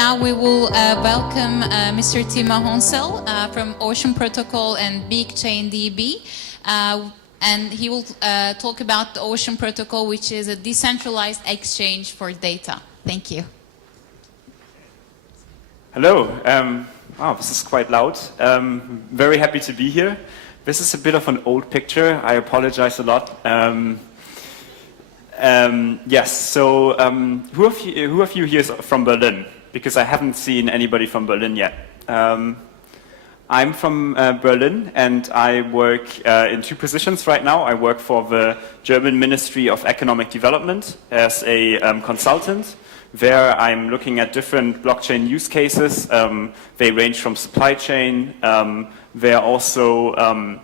now we will welcome Mr. Timo Honsel from Ocean Protocol and BigChainDB. And he will talk about the Ocean Protocol, which is a decentralized exchange for data. Thank you. Hello. Wow, this is quite loud. Very happy to be here. This is a bit of an old picture. I apologize a lot. Yes, so who of you here is from Berlin? Because I haven't seen anybody from Berlin yet. I'm from Berlin, and I work in two positions right now. I work for the German Ministry of Economic Development as a consultant. There I'm looking at different blockchain use cases. They range from supply chain. They're also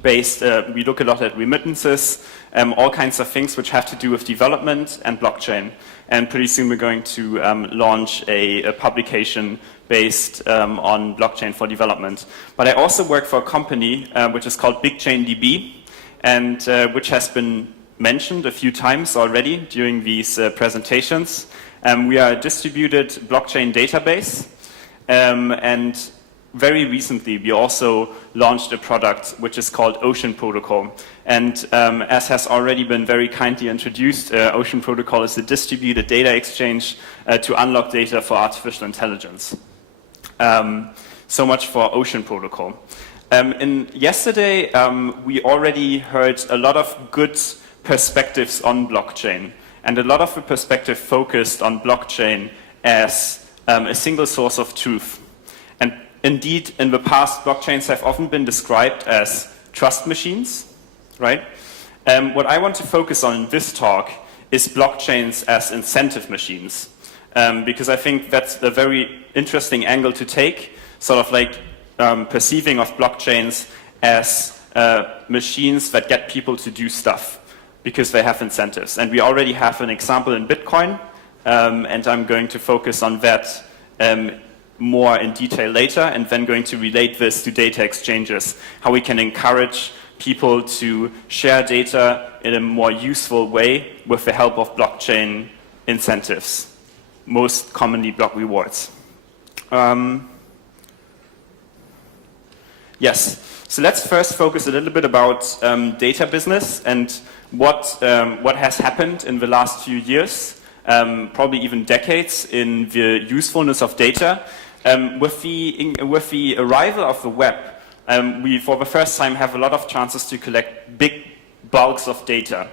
based, we look a lot at remittances, all kinds of things which have to do with development and blockchain. And pretty soon we're going to launch a publication based on blockchain for development. But I also work for a company which is called BigChainDB, and which has been mentioned a few times already during these presentations. We are a distributed blockchain database, and very recently we also launched a product which is called Ocean Protocol. And as has already been very kindly introduced, Ocean Protocol is a distributed data exchange to unlock data for artificial intelligence. So much for Ocean Protocol. Yesterday we already heard a lot of good perspectives on blockchain, and a lot of the perspective focused on blockchain as a single source of truth. And indeed, in the past, blockchains have often been described as trust machines, right? What I want to focus on in this talk is blockchains as incentive machines, because I think that's a very interesting angle to take, sort of like perceiving of blockchains as machines that get people to do stuff because they have incentives. And we already have an example in Bitcoin, and I'm going to focus on that more in detail later, and then going to relate this to data exchanges, how we can encourage people to share data in a more useful way with the help of blockchain incentives, most commonly block rewards. Yes, so let's first focus a little bit about data business and what has happened in the last few years, probably even decades, in the usefulness of data. With the arrival of the web, we for the first time have a lot of chances to collect big bulks of data.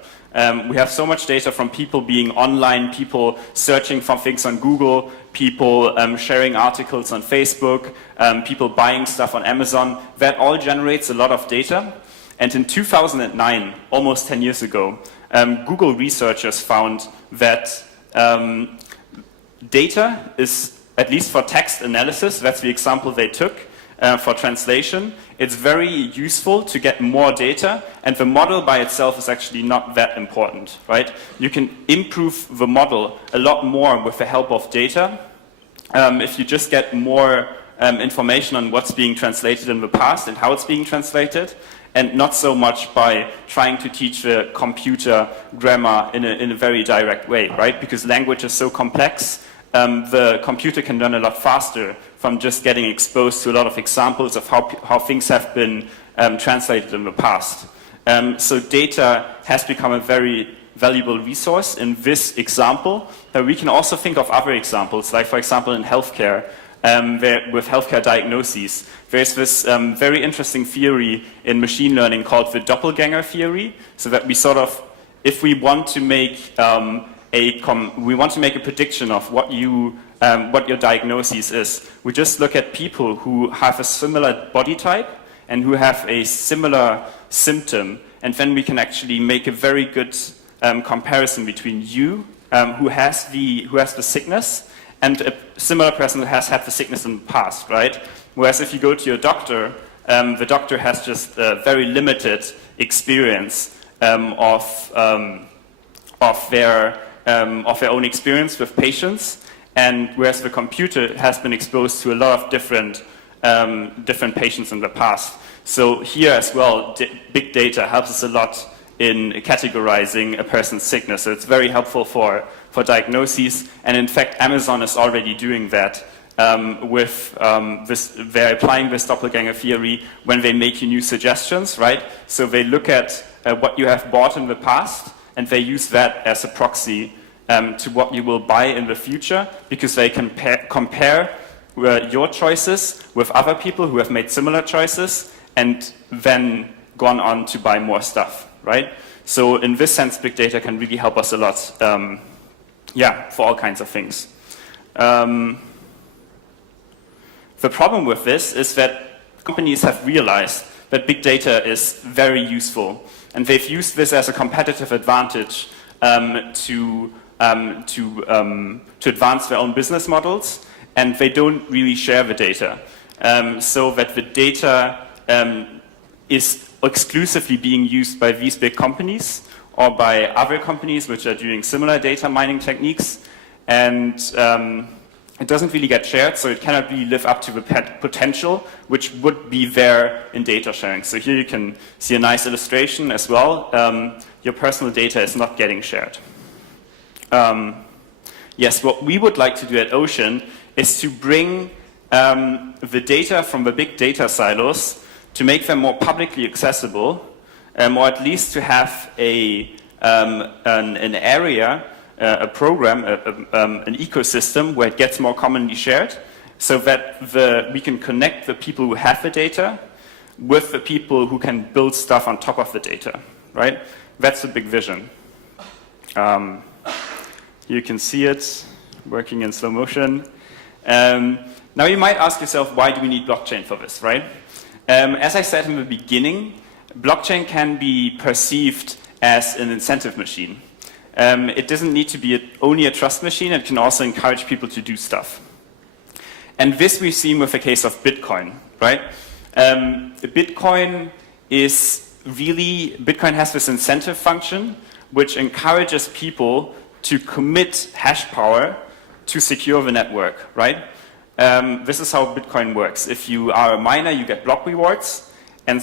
We have so much data from people being online, people searching for things on Google, people sharing articles on Facebook, people buying stuff on Amazon. That all generates a lot of data. And in 2009, almost 10 years ago, Google researchers found that data is, at least for text analysis, that's the example they took, for translation, it's very useful to get more data, and the model by itself is actually not that important, right? You can improve the model a lot more with the help of data if you just get more information on what's being translated in the past and how it's being translated, and not so much by trying to teach the computer grammar in a very direct way, right? Because language is so complex, the computer can learn a lot faster from just getting exposed to a lot of examples of how things have been translated in the past. So data has become a very valuable resource in this example. We can also think of other examples, like for example in healthcare, with healthcare diagnoses. There's this very interesting theory in machine learning called the doppelganger theory, so that we sort of, if we want to make a prediction of what your diagnosis is, we just look at people who have a similar body type and who have a similar symptom, and then we can actually make a very good comparison between you, who has the sickness, and a similar person who has had the sickness in the past, right? Whereas if you go to your doctor, the doctor has just a very limited experience of their own experience with patients, and whereas the computer has been exposed to a lot of different patients in the past. So here as well, big data helps us a lot in categorizing a person's sickness. So it's very helpful for diagnoses. And in fact, Amazon is already doing that they're applying this doppelganger theory when they make you new suggestions, right? So they look at what you have bought in the past, and they use that as a proxy to what you will buy in the future, because they can compare your choices with other people who have made similar choices and then gone on to buy more stuff, right? So in this sense, big data can really help us a lot, for all kinds of things. The problem with this is that companies have realized that big data is very useful, and they've used this as a competitive advantage to advance their own business models, and they don't really share the data, so that the data is exclusively being used by these big companies or by other companies which are doing similar data mining techniques, and it doesn't really get shared, so it cannot really live up to the potential which would be there in data sharing. So here you can see a nice illustration as well. Your personal data is not getting shared. Yes, what we would like to do at Ocean is to bring the data from the big data silos to make them more publicly accessible, or at least to have an area, a program, an ecosystem where it gets more commonly shared, so that we can connect the people who have the data with the people who can build stuff on top of the data, right? That's the big vision. You can see it working in slow motion. Now you might ask yourself, why do we need blockchain for this, right? As I said in the beginning, blockchain can be perceived as an incentive machine. It doesn't need to be only a trust machine, it can also encourage people to do stuff. And this we've seen with the case of Bitcoin, right? Bitcoin has this incentive function which encourages people to commit hash power to secure the network, right? This is how Bitcoin works. If you are a miner, you get block rewards, and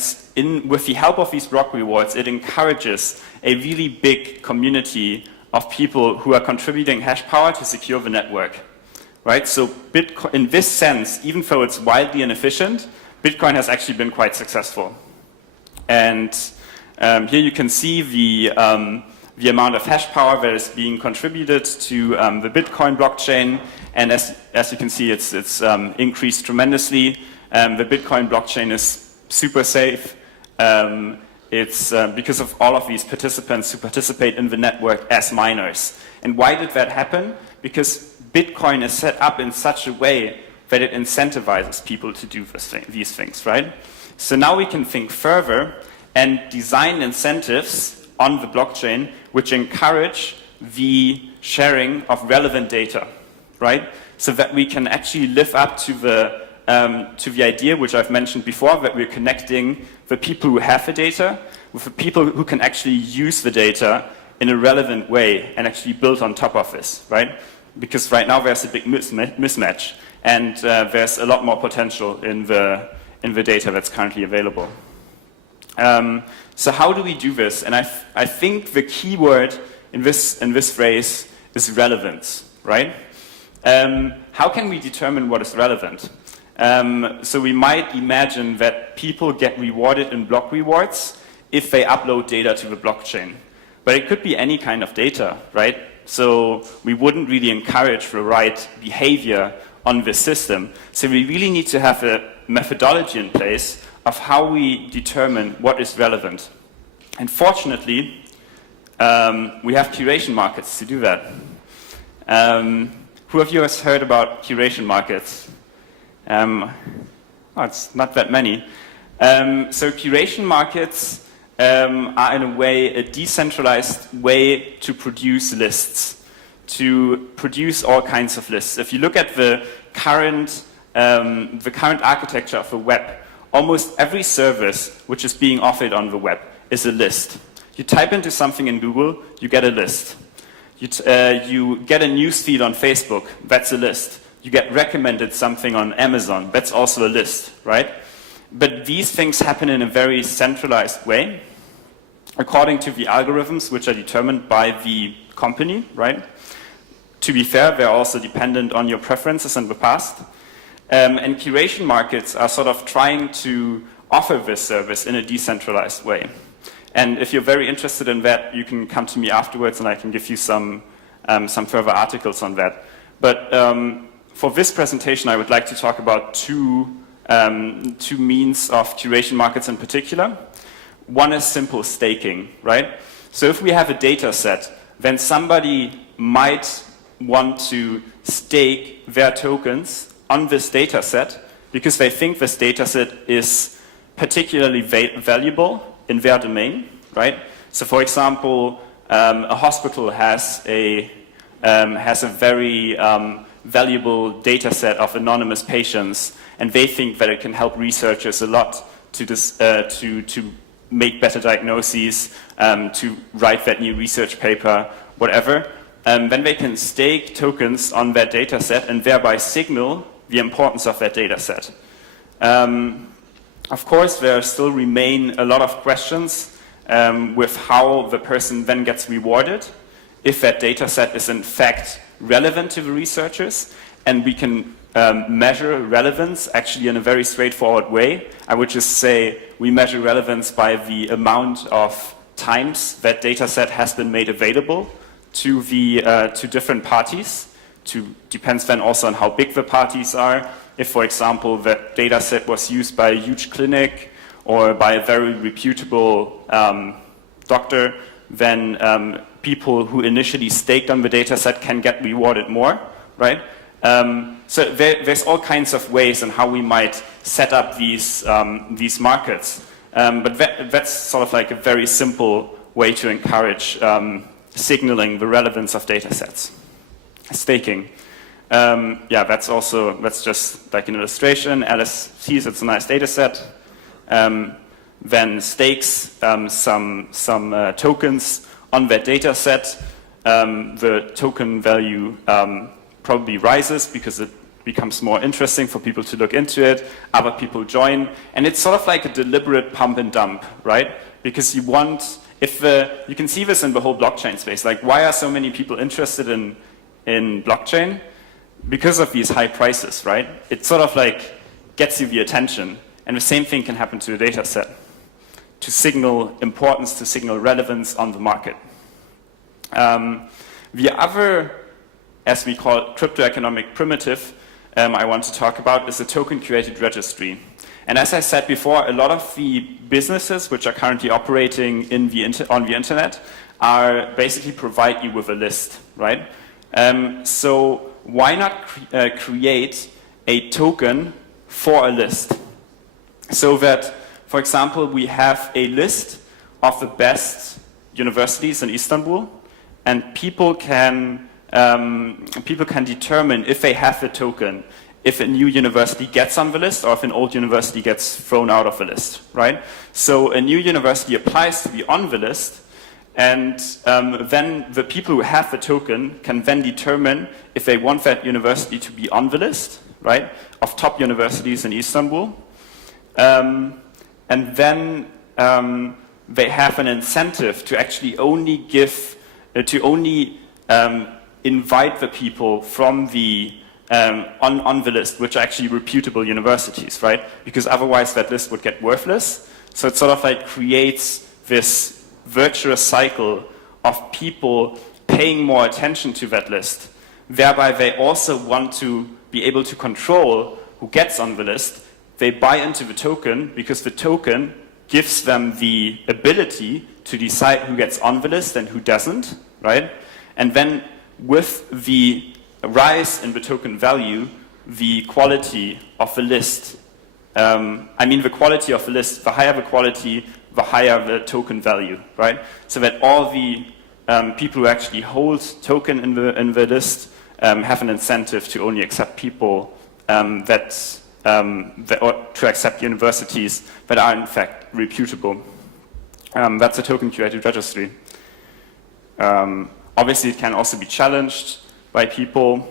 with the help of these block rewards, it encourages a really big community of people who are contributing hash power to secure the network, right? So Bitcoin, in this sense, even though it's wildly inefficient, Bitcoin has actually been quite successful. And here you can see the amount of hash power that is being contributed to the Bitcoin blockchain, and as you can see, it's increased tremendously. The Bitcoin blockchain is super safe. It's because of all of these participants who participate in the network as miners. And why did that happen? Because Bitcoin is set up in such a way that it incentivizes people to do these things, right? So now we can think further and design incentives on the blockchain which encourage the sharing of relevant data, right? So that we can actually live up to the idea which I've mentioned before, that we're connecting the people who have the data with the people who can actually use the data in a relevant way and actually build on top of this, right? Because right now there's a big mismatch, and there's a lot more potential in the data that's currently available. So how do we do this? And I think the key word in this phrase is relevance, right? How can we determine what is relevant? So we might imagine that people get rewarded in block rewards if they upload data to the blockchain. But it could be any kind of data, right? So we wouldn't really encourage the right behavior on this system. So we really need to have a methodology in place of how we determine what is relevant. And fortunately, we have curation markets to do that. Who of you has heard about curation markets? It's not that many. So curation markets are in a way a decentralized way to produce lists, to produce all kinds of lists. If you look at the current architecture of the web, almost every service which is being offered on the web is a list. You type into something in Google, you get a list. You get a newsfeed on Facebook, that's a list. You get recommended something on Amazon, that's also a list, right? But these things happen in a very centralized way. according to the algorithms which are determined by the company, right? To be fair, they're also dependent on your preferences in the past. And curation markets are sort of trying to offer this service in a decentralized way. And if you're very interested in that, you can come to me afterwards and I can give you some further articles on that. But for this presentation, I would like to talk about two means of curation markets in particular. One is simple staking, right? So if we have a data set, then somebody might want to stake their tokens on this data set because they think this data set is particularly valuable in their domain, right? So for example, a hospital has a very valuable data set of anonymous patients, and they think that it can help researchers a lot to make better diagnoses, to write that new research paper, whatever. Then they can stake tokens on that data set and thereby signal the importance of that data set. Of course, there still remain a lot of questions with how the person then gets rewarded if that data set is in fact relevant to the researchers, and we can measure relevance actually in a very straightforward way. I would just say we measure relevance by the amount of times that data set has been made available to different parties. Depends then also on how big the parties are. If, for example, that data set was used by a huge clinic or by a very reputable doctor, then people who initially staked on the data set can get rewarded more, right? So there's all kinds of ways on how we might set up these markets. But that's sort of like a very simple way to encourage signaling the relevance of data sets. Staking. Yeah, that's just like an illustration. Alice sees it's a nice data set, then stakes some tokens on that data set. The token value probably rises because it becomes more interesting for people to look into it. Other people join, and it's sort of like a deliberate pump and dump, right? Because you want, you can see this in the whole blockchain space. Like, why are so many people interested in blockchain? Because of these high prices, right? It sort of like gets you the attention, and the same thing can happen to a data set to signal importance, to signal relevance on the market. The other, as we call it, crypto-economic primitive I want to talk about is a token-curated registry. And as I said before, a lot of the businesses which are currently operating on the internet are basically provide you with a list, right? So why not create a token for a list? So that, for example, we have a list of the best universities in Istanbul, and people can determine if they have the token, if a new university gets on the list or if an old university gets thrown out of the list, right? So a new university applies to be on the list, and then the people who have the token can then determine if they want that university to be on the list, right, of top universities in Istanbul. And then they have an incentive to actually only invite the people from the on the list, which are actually reputable universities, right? Because otherwise that list would get worthless. So it sort of like creates this virtuous cycle of people paying more attention to that list. Thereby they also want to be able to control who gets on the list. They buy into the token because the token gives them the ability to decide who gets on the list and who doesn't, right? And then with the rise in the token value, the quality of the list, the quality of the list, the higher the quality, the higher the token value, right? So that all the people who actually hold token in the list have an incentive to only accept people or to accept universities that are in fact reputable. That's a token curated registry. Obviously, it can also be challenged by people.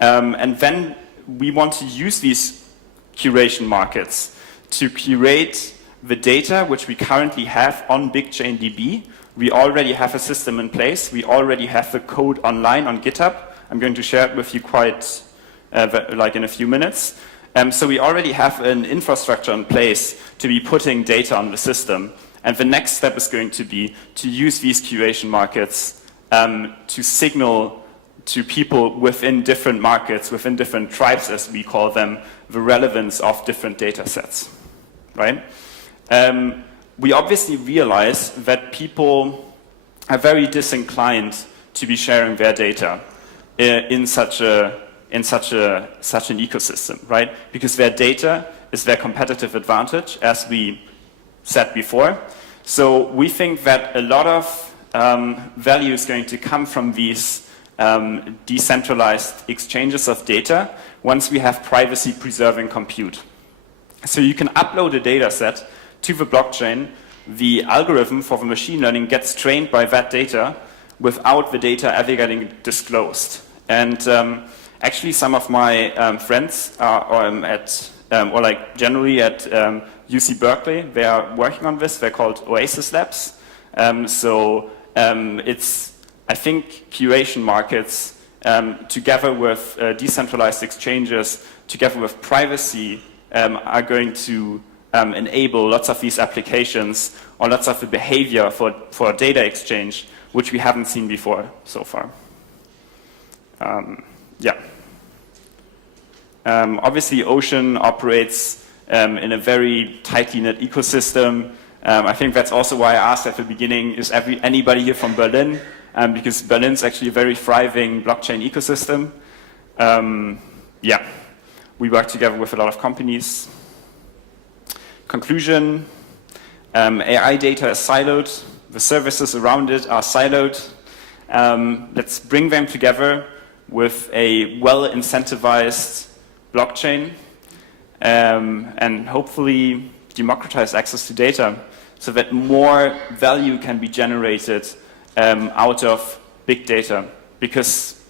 And then we want to use these curation markets to curate the data which we currently have on BigChainDB, we already have a system in place. We already have the code online on GitHub. I'm going to share it with you quite like in a few minutes. So we already have an infrastructure in place to be putting data on the system. And the next step is going to be to use these curation markets to signal to people within different markets, within different tribes, as we call them, the relevance of different data sets, right? We obviously realize that people are very disinclined to be sharing their data in such an ecosystem, right? Because their data is their competitive advantage, as we said before. So we think that a lot of value is going to come from these decentralized exchanges of data once we have privacy-preserving compute. So you can upload a data set to the blockchain. The algorithm for the machine learning gets trained by that data without the data ever getting disclosed. And actually, some of my friends are generally at UC Berkeley. They are working on this. They're called Oasis Labs. It's, I think, curation markets together with decentralized exchanges, together with privacy, are going to enable lots of these applications or lots of the behavior for data exchange, which we haven't seen before so far. Obviously, Ocean operates in a very tightly knit ecosystem. I think that's also why I asked at the beginning, is anybody here from Berlin? Because Berlin's actually a very thriving blockchain ecosystem. We work together with a lot of companies. Conclusion, AI data is siloed. The services around it are siloed. Let's bring them together with a well-incentivized blockchain and hopefully democratize access to data so that more value can be generated out of big data. Because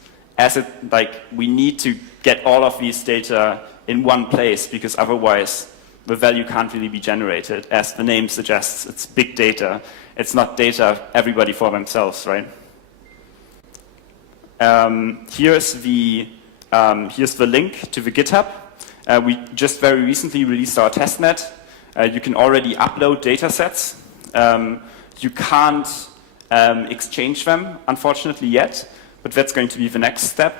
we need to get all of these data in one place, because otherwise the value can't really be generated. As the name suggests, it's big data. It's not data everybody for themselves, right? Here's the link to the GitHub. We just very recently released our testnet. You can already upload data sets. You can't exchange them, unfortunately, yet, but that's going to be the next step.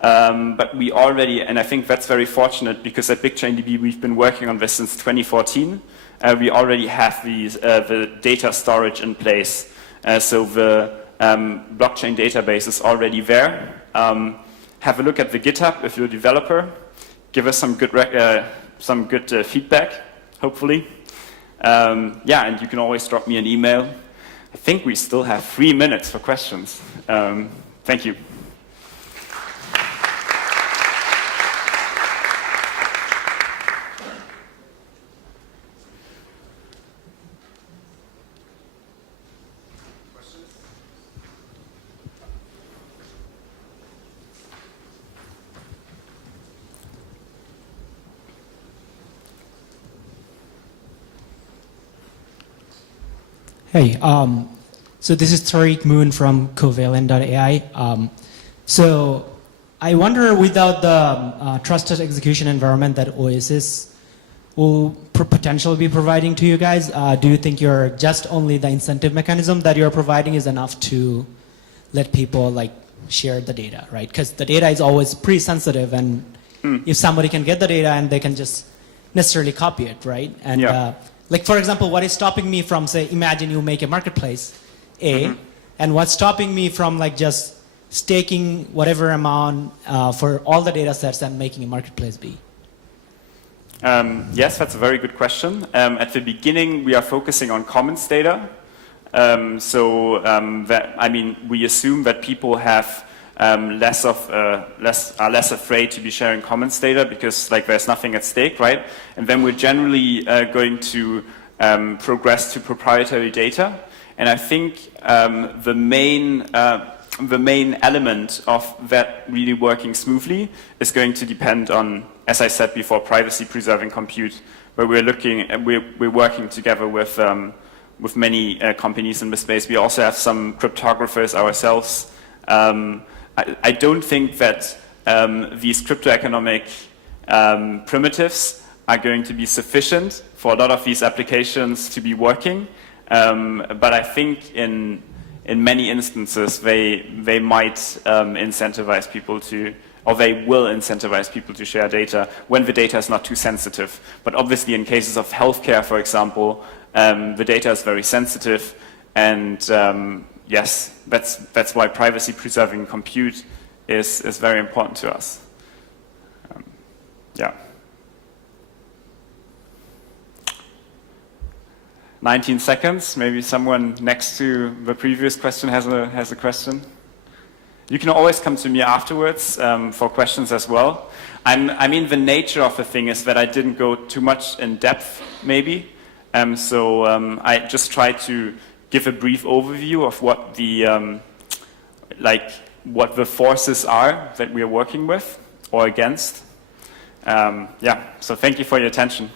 But we already, and I think that's very fortunate, because at BigChainDB we've been working on this since 2014. We already have the data storage in place. So the blockchain database is already there. Have a look at the GitHub if you're a developer. Give us some good feedback, hopefully. And you can always drop me an email. I think we still have 3 minutes for questions. Thank you. Hey, so this is Tariq Moon from Covalent.ai. So I wonder, without the trusted execution environment that Oasis will potentially be providing to you guys, do you think you're just only the incentive mechanism that you're providing is enough to let people share the data, right? Because the data is always pretty sensitive, and if somebody can get the data and they can just necessarily copy it, right? And for example, what is stopping me from, say, imagine you make a marketplace, and what's stopping me from just staking whatever amount for all the data sets and making a marketplace B? Yes, that's a very good question. At the beginning, we are focusing on commons data. We assume that people have less afraid to be sharing commons data because there's nothing at stake, right? And then we're generally going to progress to proprietary data. And I think the main element of that really working smoothly is going to depend on, as I said before, privacy-preserving compute, where we're working together with many companies in the space. We also have some cryptographers ourselves. I don't think that these cryptoeconomic primitives are going to be sufficient for a lot of these applications to be working, but I think in many instances they might incentivize people to, or they will incentivize people to share data when the data is not too sensitive. But obviously in cases of healthcare, for example, the data is very sensitive, and yes, that's why privacy-preserving compute is very important to us. Yeah. 19 seconds. Maybe someone next to the previous question has a question. You can always come to me afterwards for questions as well. I mean, the nature of the thing is that I didn't go too much in depth, maybe. So I just tried to give a brief overview of what the what the forces are that we are working with or against. Yeah. So thank you for your attention.